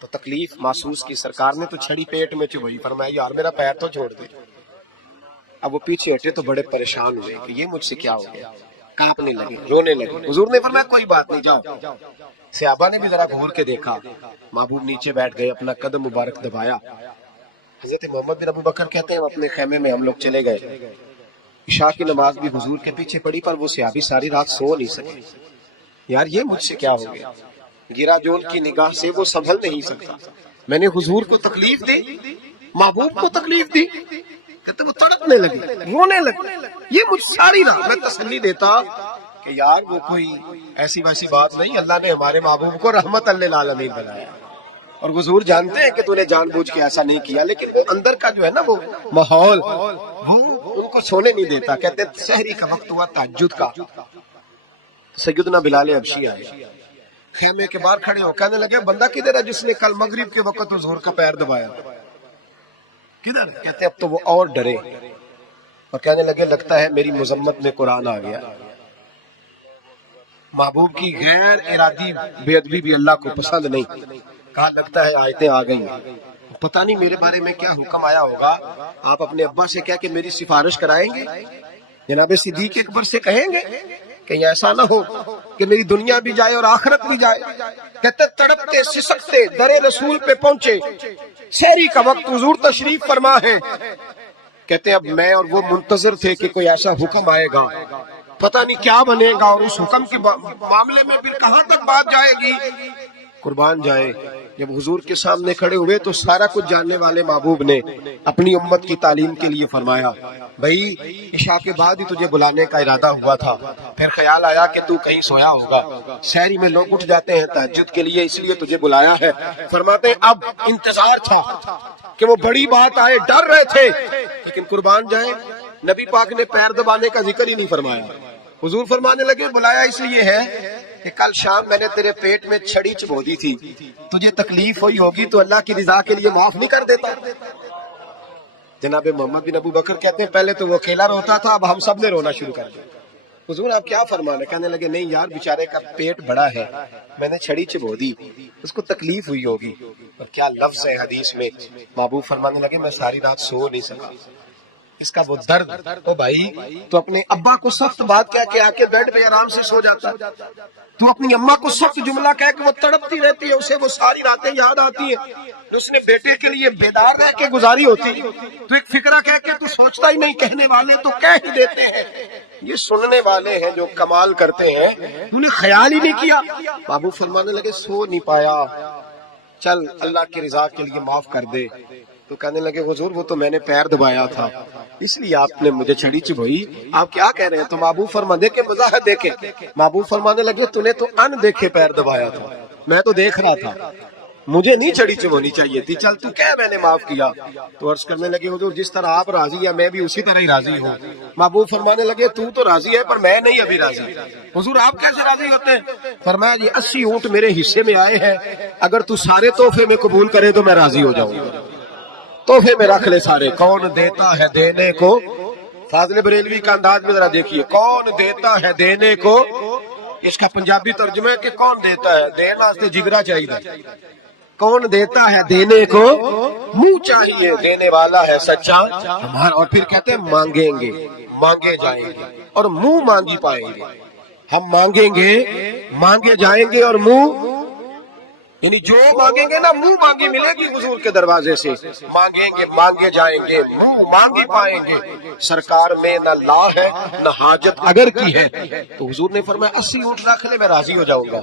تو تکلیف محسوس کی سرکار نے، تو چھڑی پیٹ میں چبھائی، فرمایا یار میرا پیر تو چھوڑ دے. اب وہ پیچھے ہٹے تو بڑے پریشان ہوئے کہ یہ مجھ سے کیا ہو گیا، کانپنے لگے، رونے لگے. حضور نے فرمایا کوئی بات نہیں، جاؤ. صحابہ نے بھی ذرا گھور کے دیکھا، محبوب نیچے بیٹھ گئے، اپنا قدم مبارک دبایا. حضرت محمد بن ابو بکر کہتے ہیں اپنے خیمے میں ہم لوگ چلے گئے، عشاء کی نماز بھی حضور کے پیچھے پڑی، پر وہ صحابی ساری رات سو نہیں سکے. یار یہ مجھ سے کیا ہو گیا، گرا جول کی نگاہ سے وہ سنبھل نہیں سکتا. میں نے حضور کو تکلیف دی، محبوب کو تکلیف دی. کہتے وہ تڑپنے لگے، رونے لگے. یہ مجھ ساری رات میں تسلی دیتا کہ یار وہ کوئی ایسی ویسی بات نہیں، اللہ نے ہمارے محبوب کو رحمت للعالمین بنایا، اور حضور جانتے ہیں کہ تو نے جان بوجھ کے ایسا نہیں کیا. لیکن وہ اندر کا جو ہے نا وہ ماحول، وہ ان کو سونے نہیں دیتا. کہتے ہیں سحری کا وقت ہوا تہجد کا، سیدنا بلال حبشی آئے، خیمے کے باہر کھڑے ہو، کہنے لگے بندہ کدھر ہے جس نے کل مغرب کے وقت حضور کا پیر دبایا، کدھر؟ کہتے اب تو وہ اور ڈرے اور کہنے لگے لگتا ہے میری مذمت میں قرآن آ گیا. محبوب کی غیر ارادی بے ادبی بھی اللہ کو پسند نہیں. کہا لگتا ہے آیتیں آ گئی، پتہ نہیں میرے بارے میں کیا حکم آیا ہوگا. آپ اپنے ابا سے کہہ کے میری سفارش کرائیں گے، جناب صدیق اکبر سے کہیں گے کہ ایسا نہ ہو کہ میری دنیا بھی جائے اور آخرت بھی جائے. کہتے تڑپتے سسکتے در رسول پہ پہنچے، سحری کا وقت حضور تشریف فرما ہے. کہتے اب میں اور وہ منتظر تھے کہ کوئی ایسا حکم آئے گا، پتہ نہیں کیا بنے گا، اور اس حکم کے معاملے میں پھر کہاں تک بات جائے گی. قربان جائے جب حضور کے سامنے کھڑے ہوئے تو سارا کچھ جاننے والے محبوب نے اپنی امت کی تعلیم کے لیے فرمایا بھائی عشاء کے بعد ہی تجھے بلانے کا ارادہ ہوا تھا، پھر خیال آیا کہ تو کہیں سویا ہوگا، سحری میں لوگ اٹھ جاتے ہیں تہجد کے لیے، اس لیے تجھے بلایا ہے. فرماتے ہیں اب انتظار تھا کہ وہ بڑی بات آئے، ڈر رہے تھے، لیکن قربان جائے نبی پاک نے پیر دبانے کا ذکر ہی نہیں فرمایا. حضور فرمانے لگے بلایا اس لیے ہے کہ کل شام میں نے تیرے پیٹ میں چھڑی چبو دی تھی، تجھے تکلیف ہوئی ہوگی تو اللہ کی رضا کے لیے معاف نہیں کر دیتا. جناب محمد بن ابو بکر کہتے ہیں پہلے تو وہ اکیلا روتا تھا، اب ہم سب نے رونا شروع کر دیا. حضور آپ کیا فرمانے؟ کہنے لگے نہیں یار بیچارے کا پیٹ بڑا ہے، میں نے چھڑی چبو دی، اس کو تکلیف ہوئی ہوگی. اور کیا لفظ ہے حدیث میں، محبوب فرمانے لگے میں ساری رات سو نہیں سکا. اس کا وہ درد، او بھائی تو اپنے ابا کو سخت بات کہہ کے آ کے بیڈ پہ آرام سے سو جاتا، تو اپنی اماں کو سخت جملہ کہہ کے وہ تڑپتی رہتی ہے، اسے وہ ساری راتیں یاد آتی ہیں، اس نے بیٹے کے لیے بیدار رہ کے گزاری ہوتی، تو ایک فکرہ کہہ کے تو سوچتا ہی نہیں، کہنے والے تو کہہ ہی دیتے ہیں، یہ سننے والے ہیں جو کمال کرتے ہیں، انہوں نے خیال ہی نہیں کیا. بابو فرمانے لگے سو نہیں پایا، چل اللہ کی رضا کے لیے معاف کر دے. تو کہنے لگے حضور وہ تو میں نے پیر دبایا تھا اس لیے آپ نے مجھے چھڑی چبھوئی، آپ کیا کہہ رہے ہیں؟ تو محبوب فرمانے دیکھے وضاحت دیکھے، محبوب فرمانے لگے تو نے تو ان دیکھے پیر دبایا تھا، میں تو دیکھ رہا تھا، مجھے نہیں چھڑی چبھونی چاہیے تھی، چل تو کہہ میں نے معاف کیا. تو عرض کرنے لگے حضور جس طرح آپ راضی ہیں میں بھی اسی طرح ہی راضی ہوں. محبوب فرمانے لگے تو تو راضی ہے پر میں نہیں ابھی راضی. حضور آپ کیسے راضی ہوتے ہیں؟ فرمایا جی 80 اونٹ میرے حصے میں آئے ہیں، اگر تو سارے تحفے میں قبول کرے تو میں راضی ہو جاؤں گا. تحفے میں رکھ لے سارے. کون دیتا ہے دینے کو، فاضل بریلوی کا انداز میں ذرا دیکھیے، کون دیتا ہے دینے کو اس کا پنجابی ترجمہ ہے کہ کون دیتا ہے؟ دین واسطے جگرا چاہیے. کون دیتا ہے؟ دینے کو منہ چاہیے. دینے والا ہے سچا ہمارا. اور پھر کہتے ہیں مانگیں گے مانگے جائیں گے اور منہ مانگی پائیں گے. ہم مانگیں گے مانگے جائیں گے اور منہ، یعنی جو مانگیں گے نا منہ مانگی ملے گی حضور کے دروازے سے. مانگیں گے مانگے جائیں گے منہ مانگی پائیں گے. سرکار میں نہ لا ہے نہ حاجت اگر کی ہے. تو حضور نے فرمایا 80 اونٹ رکھ لے میں راضی ہو جاؤں گا.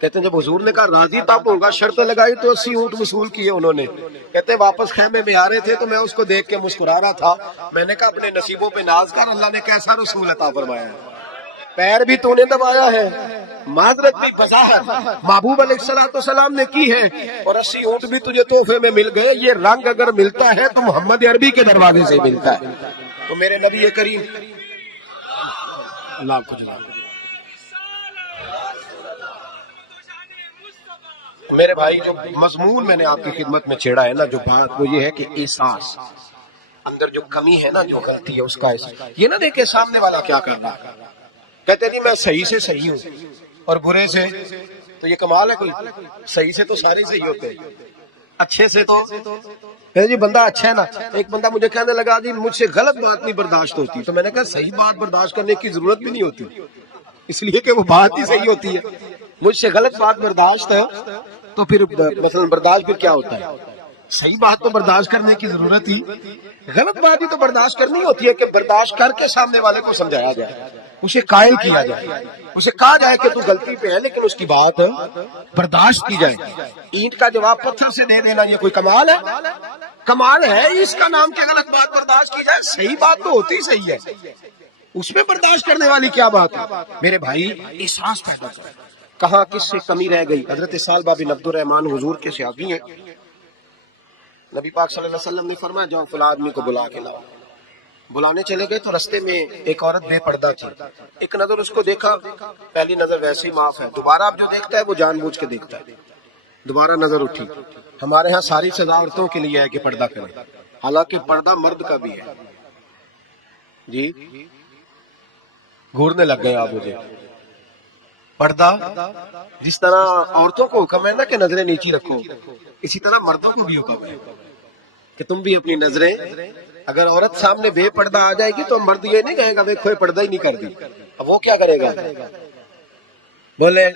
کہتے ہیں جب حضور نے کہا راضی تب ہوں گا، شرط لگائی تو 80 اونٹ وصول کیے انہوں نے. کہتے ہیں واپس خیمے میں آ رہے تھے تو میں اس کو دیکھ کے مسکرا رہا تھا. میں نے کہا اپنے نصیبوں پہ ناز کر، اللہ نے کیسا رسول عطا فرمایا ہے. پیر بھی تو نے دبایا ہے، معذرت بھی وضاحت محبوب علیہ السلام نے کی ہے، اور 80 اونٹ بھی تجھے تحفے میں مل گئے. یہ رنگ اگر ملتا ہے تو محمد عربی کے دروازے سے ملتا ہے. تو میرے نبی کریم اللہ کو جلال. میرے بھائی جو مضمون میں نے آپ کی خدمت میں چھیڑا ہے نا، جو بات وہ یہ ہے کہ احساس اندر جو کمی ہے نا، جو غلطی ہے اس کا احساس. یہ نہ دیکھے سامنے والا کیا کر رہا ہے. کہتے نہیں میں صحیح سے صحیح ہوں اور برے سے، تو یہ کمال ہے کوئی. صحیح سے تو سارے صحیح ہوتے ہیں، اچھے سے تو جی بندہ اچھا ہے نا. ایک بندہ مجھے کہنے لگا جی مجھ سے غلط بات نہیں برداشت ہوتی. تو میں نے کہا صحیح بات برداشت کرنے کی ضرورت بھی نہیں ہوتی، اس لیے کہ وہ بات ہی صحیح ہوتی ہے. مجھ سے غلط بات برداشت ہے تو پھر مثلا برداشت پھر کیا ہوتا ہے؟ صحیح بات تو برداشت کرنے کی ضرورت ہی، غلط بات ہی تو برداشت کرنی ہوتی ہے کہ برداشت کر کے سامنے والے کو سمجھایا جائے، اسے قائل کیا جائے، اسے کہا جائے کہ تو غلطی پہ ہے لیکن اس کی بات برداشت کی جائے. اینٹ کا جواب پتھر سے دے دینا یہ کوئی کمال ہے؟ کمال ہے اس کا نام کہ غلط بات برداشت کی جائے. صحیح بات تو ہوتی صحیح ہے، اس میں برداشت کرنے والی کیا بات ہے؟ میرے بھائی احساس پیدا کرو. کہاں کس سے کمی رہ گئی. حضرت سالبہ بن عبد الرحمن حضور کے صحابی ہیں. نبی پاک صلی اللہ علیہ وسلم نے فرمایا جاؤ فلاں آدمی کو بلا کے لاؤ. بلانے چلے گئے تو رستے میں ایک عورت بے پردہ تھی. ایک نظر اس کو دیکھا، پہلی نظر ویسے ہی معاف ہے، دوبارہ اب جو دیکھتا ہے وہ جان بوجھ کے دیکھتا ہے. دوبارہ نظر اٹھی. ہمارے ہاں ساری سزا عورتوں کے لیے ہے کہ پردہ کرے، حالانکہ پردہ مرد کا بھی ہے. جی گھورنے لگ گئے آپ مجھے. پردہ جس طرح عورتوں کو حکم ہے نا کہ نظریں نیچی رکھو، اسی طرح مردوں کو بھی حکم ہے کہ تم بھی اپنی نظریں، اگر عورت سامنے بے پردہ آ جائے گی تو مرد یہ نہیں کہے گا دیکھو یہ پردہ ہی نہیں کر دی. اب وہ کیا کرے گا؟ بولے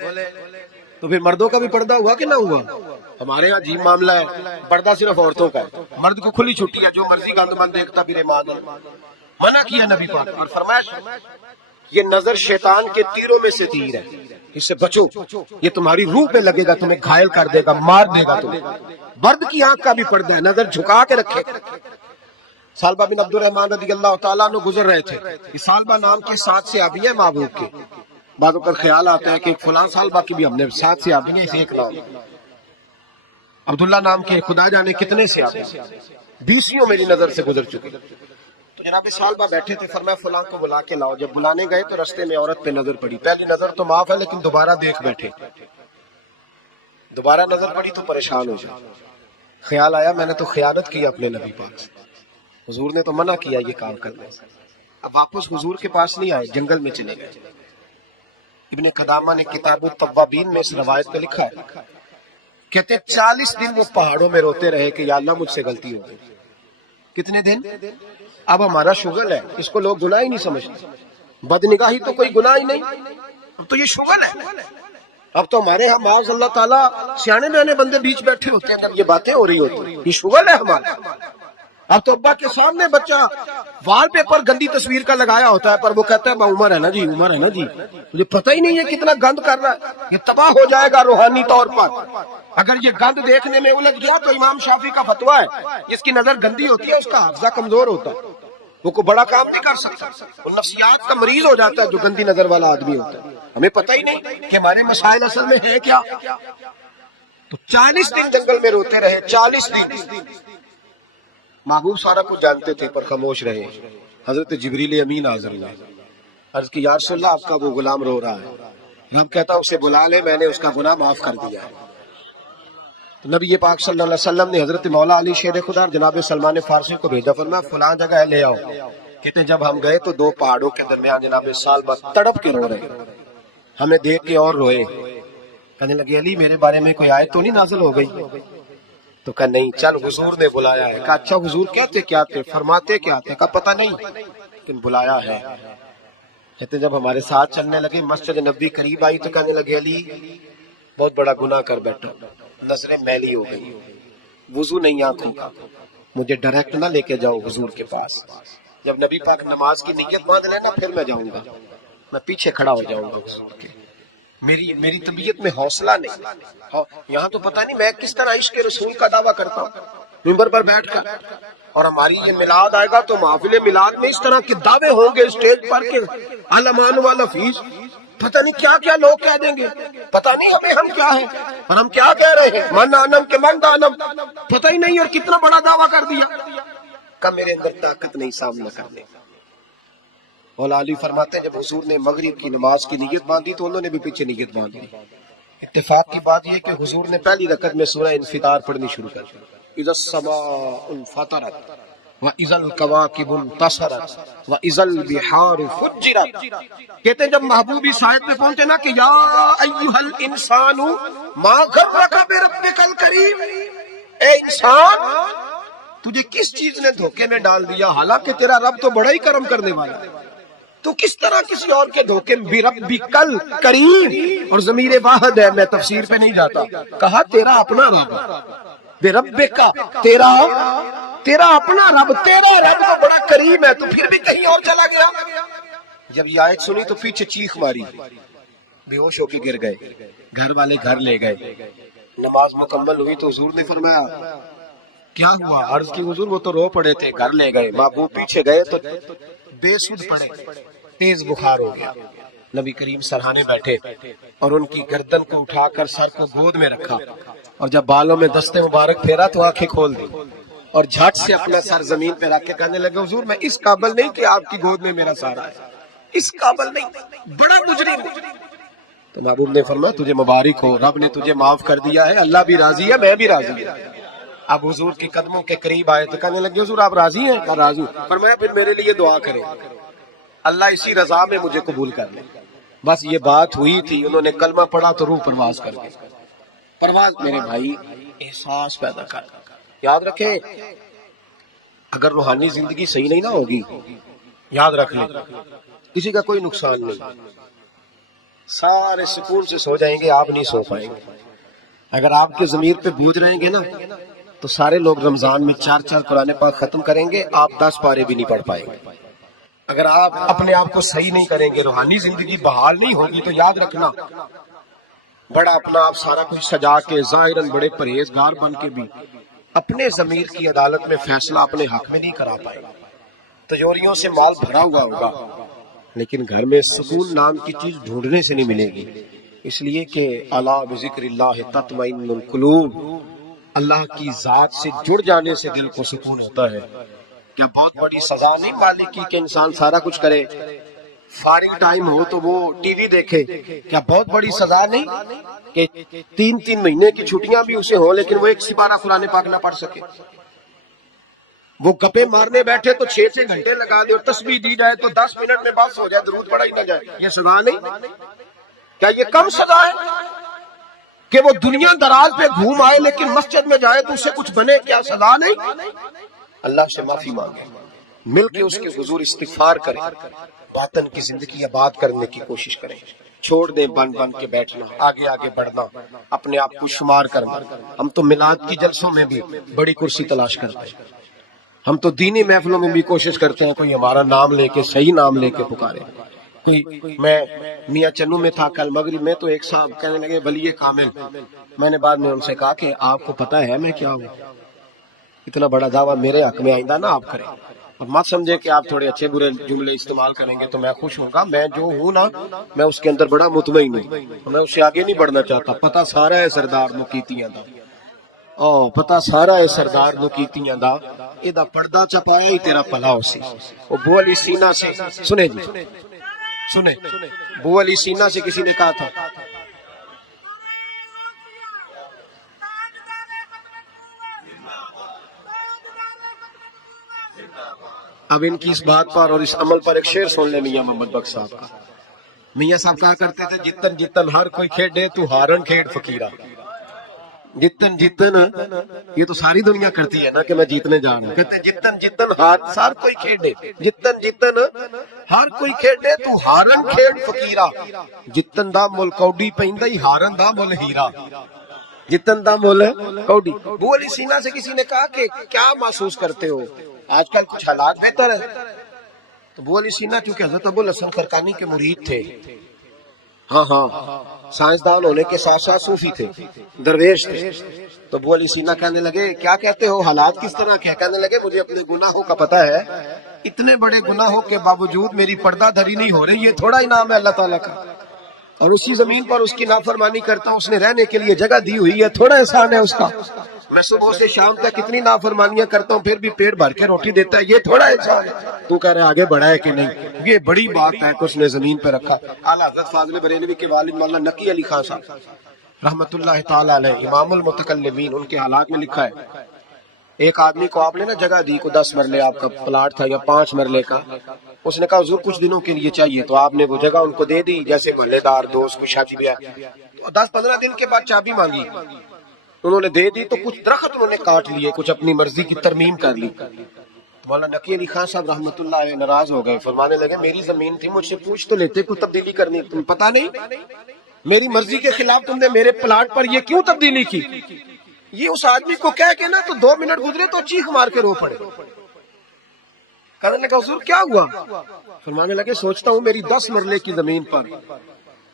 تو پھر مردوں کا بھی پردہ ہوا کہ نہ ہوا؟ ہمارے یہاں عجیب معاملہ ہے، پردہ صرف عورتوں کا ہے، مرد کو کھلی چھٹی ہے، جو مرضی گند بند دیکھتا پھرے مانگ. منع کیا نبی پاک اور فرمایا یہ نظر شیطان کے تیروں میں سے تیر ہے، اس سے بچو، یہ تمہاری روح پہ لگے گا، تمہیں گھائل کر دے گا، مار دے گا تمہیں. مرد کی آنکھ کا بھی پردہ ہے، نظر جھکا کے رکھے. سالبہ بن عبد الرحمن رضی اللہ تعالیٰ عنہ گزر رہے تھے. اس سالبہ نام کے 7 صحابی ہیں محبوب کے. بعضوں کا خیال آتا ہے کہ فلاں سالبہ کی بھی ہم نے 7 صحابی ہیں، اسے ایک نام عبداللہ نام کے خدا جانے کتنے صحابی، 20 میری نظر سے گزر چکے. تو جناب سالبہ بیٹھے تھے، فرمایا فلاں کو بلا کے لاؤ. جب بلانے گئے تو رستے میں عورت پہ نظر پڑی. پہلی نظر تو معاف ہے لیکن دوبارہ دیکھ بیٹھے. دوبارہ نظر پڑی تو پریشان ہو جائے. خیال آیا میں نے تو خیانت کی اپنے نبی پاک سے، حضور نے تو منع کیا یہ کام کرنے سے. اب واپس حضور کے پاس نہیں آئے، جنگل میں چلے گئے. ابن قدامہ نے کتاب التوابین میں اس روایت کو لکھا ہے، کہتے 40 دن وہ پہاڑوں میں روتے رہے کہ یا اللہ مجھ سے غلطی ہو گئی. کتنے دن؟ اب ہمارا شغل ہے، اس کو لوگ گناہ ہی نہیں سمجھتے. بدنگاہی تو کوئی گناہ ہی نہیں، اب تو یہ شغل ہے. اب تو ہمارے ہاں معاذ اللہ تعالیٰ سیانے بیانے بندے بیچ بیٹھے ہوتے ہیں جب یہ باتیں ہو رہی ہوتی ہیں، یہ شغل ہے ہمارا. اب تو ابا کے سامنے بچہ وال پیپر گندی تصویر کا لگایا ہوتا ہے پر وہ کہتا ہے عمر ہے نا جی، عمر ہے نا جی. مجھے پتہ ہی نہیں ہے کتنا گند کر رہا ہے. یہ تباہ ہو جائے گا روحانی طور پر اگر یہ گند دیکھنے میں الجھ گیا. تو امام شافعی کا فتویٰ ہے جس کی نظر گندی ہوتی ہے اس کا حافظہ کمزور ہوتا ہے، وہ کوئی بڑا کام نہیں کر سکتا، وہ نفسیات کا مریض ہو جاتا ہے جو گندی نظر والا آدمی ہوتا ہے. ہمیں پتہ ہی نہیں کہ ہمارے مسائل اصل میں ہے کیا. تو 40 دن جنگل میں روتے رہے، 40 دن. محبوب سارا کچھ جانتے تھے پر خاموش رہے. حضرت جبریل امین حاضر ہوئے، عرض کی یا رسول اللہ آپ کا وہ غلام رو رہا ہے. رب کہتا اسے بلا لے، میں نے اس کا گناہ معاف کر دیا ہے. تو نبی پاک صلی اللہ علیہ وسلم نے حضرت مولا علی شیر خدا جناب سلمان فارسی کو بھیجا، فرمایا فلاں جگہ لے آؤ. کہتے جب ہم گئے تو 2 پہاڑوں کے درمیان جناب سالبہ تڑپ کے رو رہے. ہمیں دیکھ کے اور روئے. کہنے لگے علی میرے بارے میں کوئی آیت تو نہیں نازل ہو گئی؟ تو کہا نہیں. چل حضور نے بلایا ہے. کہا اچھا حضور کہتے کیا تھے، فرماتے کیا تھے؟ کہا پتہ نہیں لیکن بلایا ہے. کہتے جب ہمارے ساتھ چلنے لگے مسجد نبوی قریب آئی تو کہنے لگے علی بہت بڑا گناہ کر بیٹھا، نظریں میلی ہو گئی، وضو نہیں آنکھوں کا، مجھے ڈائریکٹ نہ لے کے جاؤ حضور کے پاس. جب نبی پاک نماز کی نیت باندھ لینا پھر میں جاؤں گا، میں پیچھے کھڑا ہو جاؤں گا حضور کے. میری طبیعت میں حوصلہ نہیں. یہاں تو پتہ نہیں میں کس طرح عشق رسول کا دعویٰ کرتا ہوں منبر پر بیٹھ کر، اور ہماری یہ میلاد آئے گا تو محفل میلاد میں اس طرح کے دعوے ہوں گے اسٹیج پر کہ علمان والا فیس، پتہ نہیں کیا کیا لوگ کہہ دیں گے، پتہ نہیں ہمیں ہم کیا ہیں اور ہم کیا کہہ رہے ہیں، من آنم کے من دانم، پتہ ہی نہیں اور کتنا بڑا دعویٰ کر دیا. کہ میرے اندر طاقت نہیں سامنا کرنے. مولا علی فرماتے ہیں جب حضور نے مغرب کی نماز کی نیت باندھی تو انہوں نے بھی پیچھے نیت باندھی. اتفاق کی بات یہ کہ حضور نے پہلی رکعت میں سورہ انفطار پڑھنی شروع کر دی. اذا السماء انفطرت واذا الكواكب انتصرت واذا البحار فجرت. کہتے ہیں جب محبوب اس آیت پہ پہنچے نا کہ یا ایھا الانسان ما غرک بربک الکریم، اے انسان تجھے کس چیز نے دھوکے میں ڈال دیا، حالانکہ تیرا رب تو بڑا ہی کرم کرنے والا ہے، تو کس طرح کسی اور کے دھوکے میں بربک الکریم. اور ضمیر واحد ہے، میں تفسیر پہ نہیں جاتا. کہا تیرا اپنا رب، بربک کا تیرا اپنا رب، تیرا رب تو بڑا کریم ہے، تو پھر بھی کہیں اور چلا گیا. جب یہ آیت سنی تو پیچھے چیخ ماری، بے ہوش ہو کے گر گئے. گھر والے گھر لے گئے. نماز مکمل ہوئی تو حضور نے فرمایا کیا ہوا؟ عرض کی حضور وہ تو رو پڑے تھے. گھر لے گئے. محبوب پیچھے گئے تو بے سود پڑے، تیز بخار ہو گیا. نبی کریم سرہانے بیٹھے اور ان کی گردن کو اٹھا کر سر کو گود میں رکھا، اور جب بالوں میں دستے مبارک پھیرا تو آنکھیں کھول دی اور جھٹ سے اپنا سر زمین پہ رکھ کے کہنے لگے حضور میں اس قابل نہیں کہ آپ کی گود میں میرا سارا ہے، اس قابل نہیں، بڑا مجرم ہوں. تو محبوب نے فرمایا تجھے مبارک ہو، رب نے تجھے معاف کر دیا ہے، اللہ بھی راضی ہے، میں بھی راضی ہوں. اب حضور کے قدموں کے قریب آئے تو کہنے لگے حضور آپ راضی ہیں؟ کہا راضی. فرمایا پھر میرے لیے دعا کریں، اللہ اسی رضا میں مجھے قبول کر لے. بس یہ بات ہوئی تھی، انہوں نے کلمہ پڑھا تو روح پرواز کر گئی. پرواز میرے بھائی احساس پیدا کر. یاد رکھیں اگر روحانی زندگی صحیح نہیں نہ ہوگی، یاد رکھ لیں کسی کا کوئی نقصان نہیں، سارے سکون سے سو جائیں گے، آپ نہیں سو پائیں گے. اگر آپ کے ضمیر پہ بوجھ رہیں گے نا تو سارے لوگ رمضان میں 4 قرآن پاک ختم کریں گے، آپ 10 پارے بھی نہیں پڑھ پائیں گے. اگر آپ اپنے آپ کو صحیح نہیں کریں گے، روحانی زندگی بحال نہیں ہوگی، تو یاد رکھنا بڑا اپنا آپ سارا کچھ سجا کے ظاہراً بڑے پرہیزگار بن کے بھی اپنے ضمیر کی عدالت میں فیصلہ اپنے حق میں نہیں کرا پائے. تجوریوں سے مال بھرا ہوا ہوگا لیکن گھر میں سکون نام کی چیز ڈھونڈنے سے نہیں ملے گی، اس لیے کہ الا بذکر اللہ تطمئن القلوب، اللہ کی ذات سے جڑ جانے سے دل کو سکون ہوتا ہے. کیا بہت بڑی سزا نہیں مالک کی کہ انسان سارا کچھ کرے، فارغ ٹائم ہو تو وہ ٹی وی دیکھے؟ کیا بہت بڑی سزا نہیں کہ 3 مہینے کی چھٹیاں بھی اسے ہوں لیکن وہ ایک سپارہ قرآن پاک نہ پڑھ سکے؟ وہ گپے مارنے بیٹھے تو 6 گھنٹے لگا دے اور تسبیح دی جائے تو 10 منٹ میں بس ہو جائے، درود پڑھا ہی نہ جائے. یہ سزا نہیں؟ کیا یہ کم سزا ہے کہ وہ دنیا دراز پہ گھوم آئے لیکن مسجد میں جائے تو اسے کچھ بنے؟ کیا سزا نہیں؟ اللہ سے معافی مانگے، مل کے اس کے حضور استغفار کریں، باطن کی زندگی آباد کرنے کی کوشش کریں. چھوڑ دیں بن کے بیٹھنا، آگے آگے بڑھنا، اپنے آپ کو شمار کرنا. ہم تو میلاد کی جلسوں میں بھی بڑی کرسی تلاش کرتے ہیں، ہم تو دینی محفلوں میں بھی کوشش کرتے ہیں کوئی ہمارا نام لے کے، صحیح نام لے کے پکارے. میں میاں چنو میں تھا کل مغرب میں، تو ایک صاحب کہنے لگے ولی کامل. میں نے بعد میں ان سے کہا کہ آپ کو پتہ ہے میں کیا ہوں؟ اتنا بڑا دعویٰ میرے حق میں آئندہ نہ آپ کریں، اور مت سمجھے کہ آپ تھوڑے اچھے برے جملے استعمال کریں گے تو میں خوش ہوں گا. میں جو ہوں نا میں اس کے اندر بڑا مطمئن ہوں، میں اس سے آگے نہیں بڑھنا چاہتا. پتہ سارا ہے سردار نو کیتیاں دا، پتہ سارا ہے سردار نو کیتیاں دا، یہ پردہ چپایا ہی تیرا پلا ہو سی. وہ بو علی سینا سے سنے جی، سنے بو علی سینا سے کسی نے کہا تھا اب ان کی اس بات پر اور اس عمل پر ایک شعر سن لیں میاں محمد بخش صاحب کا. میاں صاحب کہا کرتے تھے جتن جتن ہر کوئی کھیڈے تو ہارن کھیڈ فقیرہ. جتن جتن یہ تو ساری دنیا کرتی ہے نا کہ میں جیتنے جا رہا ہوں. کہتے ہیں جتن جتن ہر کوئی کھیڈے, جتن جتن ہر کوئی کھیڈے تو ہارن کھیڈ فقیرہ. جتن دا مل کوڈی پیندا ہی ہارن دا مل ہیرا. جتن دا مل کوڈی. ابو علی سینا سے کسی نے کہا کہ کیا محسوس کرتے ہو, آج کل کچھ حالات بہتر ہے؟ تو ابو علی سینا کیونکہ حضرت ابو الحسن خرقانی کے مرید تھے, ہاں سائنسدان ہونے کے ساتھ ساتھ صوفی تھے, درویش تھے. تو ابو علی سینا کہنے لگے کیا کہتے ہو, حالات کس طرح کے؟ کہنے لگے مجھے اپنے گناہوں کا پتہ ہے, اتنے بڑے گناہوں کے باوجود میری پردہ دھری نہیں ہو رہی, یہ تھوڑا انعام ہے اللہ تعالیٰ کا, اور اسی زمین پر اس کی نافرمانی کرتا ہوں, اس نے رہنے کے لیے جگہ دی ہوئی ہے, تھوڑا احسان ہے اس کا. میں صبح سے شام تک کتنی نافرمانیاں کرتا ہوں, پھر بھی پیٹ بھر کے روٹی دیتا ہے, یہ تھوڑا احسان ہے. تو کہہ رہے آگے بڑھا ہے کہ نہیں, یہ بڑی بات ہے کہ اس نے زمین پہ رکھا. اعلیٰ حضرت فاضل بریلوی کے والد مولانا نقی علی خان صاحب رحمت اللہ تعالی علیہ, امام المتکلمین, ان کے حالات میں لکھا ہے ایک آدمی کو آپ نے نا جگہ دی کو 10 مرلے آپ کا پلاٹ تھا یا 5 مرلے کا, اس نے کہا حضور کچھ دنوں کے لیے چاہیے, تو آپ نے وہ جگہ ان کو دے دی, جیسے محلے دار دوست کو شادی بھی ہے, 10-15 دن کے بعد چابی مانگی, انہوں نے دے دی, تو کچھ درخت انہوں نے کاٹ لیے, کچھ اپنی مرضی کی ترمیم کر لی. مولانا نقی علی خان صاحب رحمت اللہ علیہ ناراض ہو گئے, فرمانے لگے میری زمین تھی, مجھ سے پوچھ تو لیتے کوئی تبدیلی کرنی, تم پتہ نہیں میری مرضی کے خلاف تم نے میرے پلاٹ پر یہ کیوں تبدیلی کی؟ یہ اس آدمی کو کہہ کے نا تو 2 منٹ گزرے تو چیخ مار کے رو پڑے. کہنے لگا حضور کیا ہوا؟ فرمانے لگے سوچتا ہوں میری 10 مرلے کی زمین پر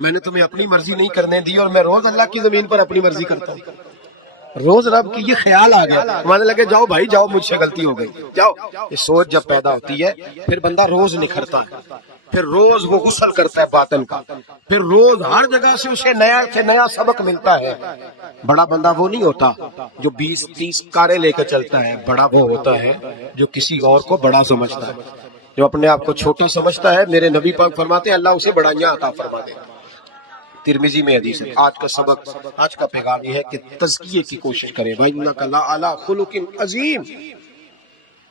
میں نے تمہیں اپنی مرضی نہیں کرنے دی, اور میں روز اللہ کی زمین پر اپنی مرضی کرتا ہوں. روز رب کی یہ خیال آ گیا, فرمانے لگے جاؤ بھائی جاؤ, مجھ سے غلطی ہو گئی, جاؤ. یہ سوچ جب پیدا ہوتی ہے پھر بندہ روز نکھرتا ہے, پھر روز وہ غسل کرتا ہے باطن کا, پھر روز ہر جگہ سے اسے نیا سے نیا سبق ملتا ہے. بڑا بندہ وہ نہیں ہوتا جو 20-30 کاریں لے کے چلتا ہے, بڑا وہ ہوتا ہے جو کسی اور کو بڑا سمجھتا ہے. جو اپنے آپ کو چھوٹا سمجھتا ہے, میرے نبی پاک فرماتے ہیں اللہ اسے بڑائیاں عطا فرما دے. ترمذی میں حدیث ہے. آج کا سبق, آج کا پیغام یہ ہے کہ تزکیے کی کوشش کریں. وَإِنَّكَ لَعَلَىٰ خُلُقٍ عَظِيمٍ,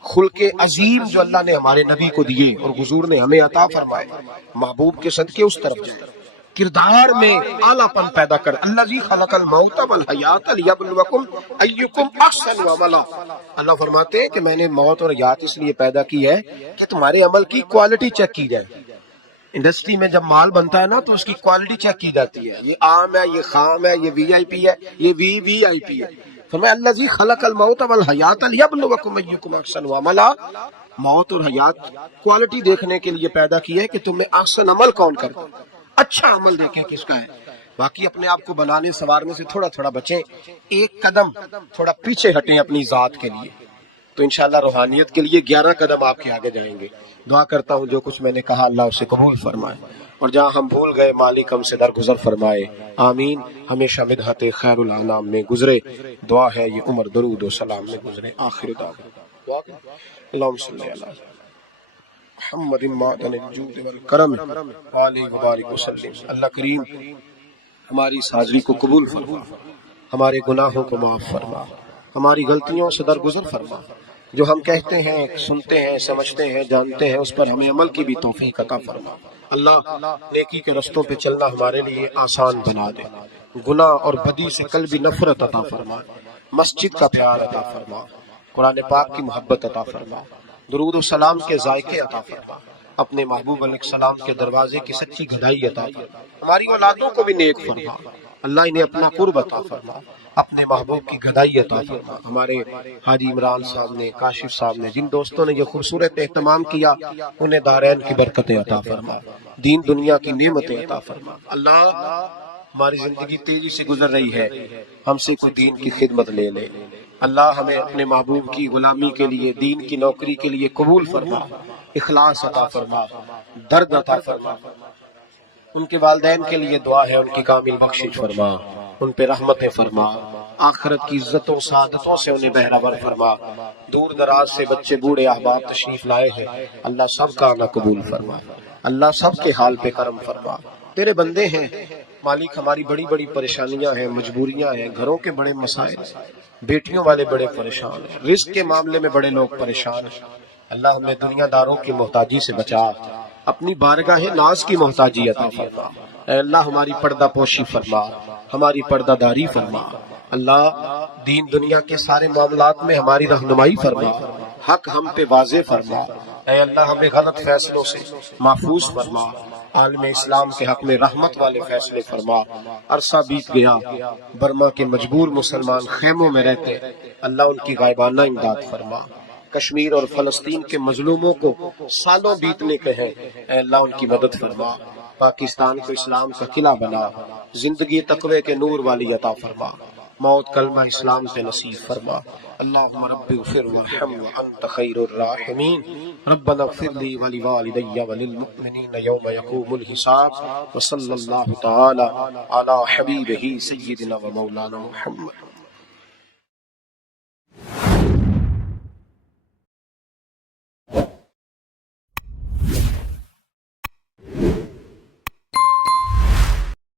خلق عظیم جو اللہ نے ہمارے نبی کو دیے اور حضور نے ہمیں عطا فرمائے, محبوب کے صدقے اس طرف جائیں. کردار میں اعلیٰ پن پیدا کر. الذی خلق الموت والحیات لیبلوکم ایکم احسن عملا. اللہ فرماتے ہیں کہ میں نے موت اور حیات اس لیے پیدا کی ہے کہ تمہارے عمل کی کوالٹی چیک کی جائے. انڈسٹری میں جب مال بنتا ہے نا تو اس کی کوالٹی چیک کی جاتی ہے, یہ عام ہے, یہ خام ہے, یہ وی آئی پی ہے, یہ وی آئی پی ہے. فرمایا الذی خلق الموت والحیات لیبلوکم ایکم احسن عملا, موت اور حیات کوالٹی دیکھنے کے لیے پیدا کی ہے کہ تمہیں احسن عمل کون کرتا ہے, اچھا عمل دیکھیں کس کا ہے. باقی اپنے آپ کو بنانے سوارنے سے تھوڑا تھوڑا بچیں, ایک قدم تھوڑا پیچھے ہٹیں اپنی ذات کے لیے, تو انشاءاللہ روحانیت کے لیے 11 قدم آپ کے آگے جائیں گے. دعا کرتا ہوں جو کچھ میں نے کہا اللہ اسے قبول فرمائے, اور جہاں ہم بھول گئے مالک ہم سے درگزر فرمائے. آمین. ہمیشہ مدحت خیر الانام میں گزرے. دعا ہے یہ عمر درود و سلام میں گزرے. آخر دعا اللہم صلی علی محمد معدن الجود والکرم علیہ وبارک وسلم. اللہ کریم ہماری اس حاضری کو قبول فرما, ہمارے گناہوں کو معاف فرما, ہماری غلطیوں سے درگزر فرما. جو ہم کہتے ہیں, سنتے ہیں, سمجھتے ہیں, جانتے ہیں, اس پر ہمیں عمل کی بھی توفیق عطا فرما. اللہ نیکی کے رستوں پہ چلنا ہمارے لیے آسان بنا دے. گناہ اور بدی سے قلبی نفرت عطا فرما, مسجد کا پیار عطا فرما, قرآن پاک کی محبت عطا فرما, درود و سلام کے ذائقے عطا فرما, اپنے محبوب علیہ السلام کے دروازے کی سچی گدائی عطا فرما. ہماری اولادوں کو بھی نیک فرما, اللہ انہیں اپنا قرب عطا فرما, اپنے محبوب کی گدائی عطا فرما. ہمارے حاجی عمران صاحب نے, کاشف صاحب نے, جن دوستوں نے یہ خوبصورت اہتمام کیا, انہیں دارین کی برکتیں عطا فرما, دین دنیا کی نعمتیں عطا فرما. اللہ ہماری زندگی تیزی سے گزر رہی ہے, ہم سے کوئی دین کی خدمت لے لے. اللہ ہمیں اپنے محبوب کی غلامی کے لیے, دین کی نوکری کے لیے قبول فرما, اخلاص عطا فرما, درد عطا فرما. ان کے والدین کے لیے دعا ہے, ان کی کامل بخشش فرما, ان پہ رحمتیں فرما, آخرت کی عزتوں سعادتوں سے انہیں بہرہور فرما. دور دراز سے بچے بوڑھے احباب تشریف لائے ہیں, اللہ سب کا آنا قبول فرما, اللہ سب کے حال پہ کرم فرما. تیرے بندے ہیں مالک, ہماری بڑی بڑی پریشانیاں ہیں, مجبوریاں ہیں, گھروں کے بڑے مسائل, بیٹیوں والے بڑے پریشان ہیں, رزق کے معاملے میں بڑے لوگ پریشان ہیں. اللہ ہمیں دنیا داروں کی محتاجی سے بچا, اپنی بارگاہ ناز کی محتاجی عطا فرما۔ اے اللہ ہماری پردہ پوشی فرما، ہماری پردہ داری فرما۔ اللہ دین دنیا کے سارے معاملات میں ہماری رہنمائی فرما، حق ہم پہ واضح فرما۔ اے اللہ ہمیں غلط فیصلوں سے محفوظ فرما، عالم اسلام کے حق میں رحمت والے فیصلے فرما۔ عرصہ بیت گیا، برما کے مجبور مسلمان خیموں میں رہتے، اللہ ان کی غائبانہ امداد فرما۔ کشمیر اور فلسطین کے مظلوموں کو سالوں بیتنے کے ہیں، اے اللہ ان کی مدد فرما۔ پاکستان کو اسلام کا قلعہ بنا، زندگی تقوی کے نور والی عطا فرما، موت کلمہ اسلام سے نصیب فرما۔ اللہم رب اغفر وارحم وانت خیر الراحمین۔ ربنا اغفر لی ولوالدی وللمؤمنین یوم یقوم الحساب، وصلی اللہ تعالی علی حبیبہ سیدنا و مولانا محمد۔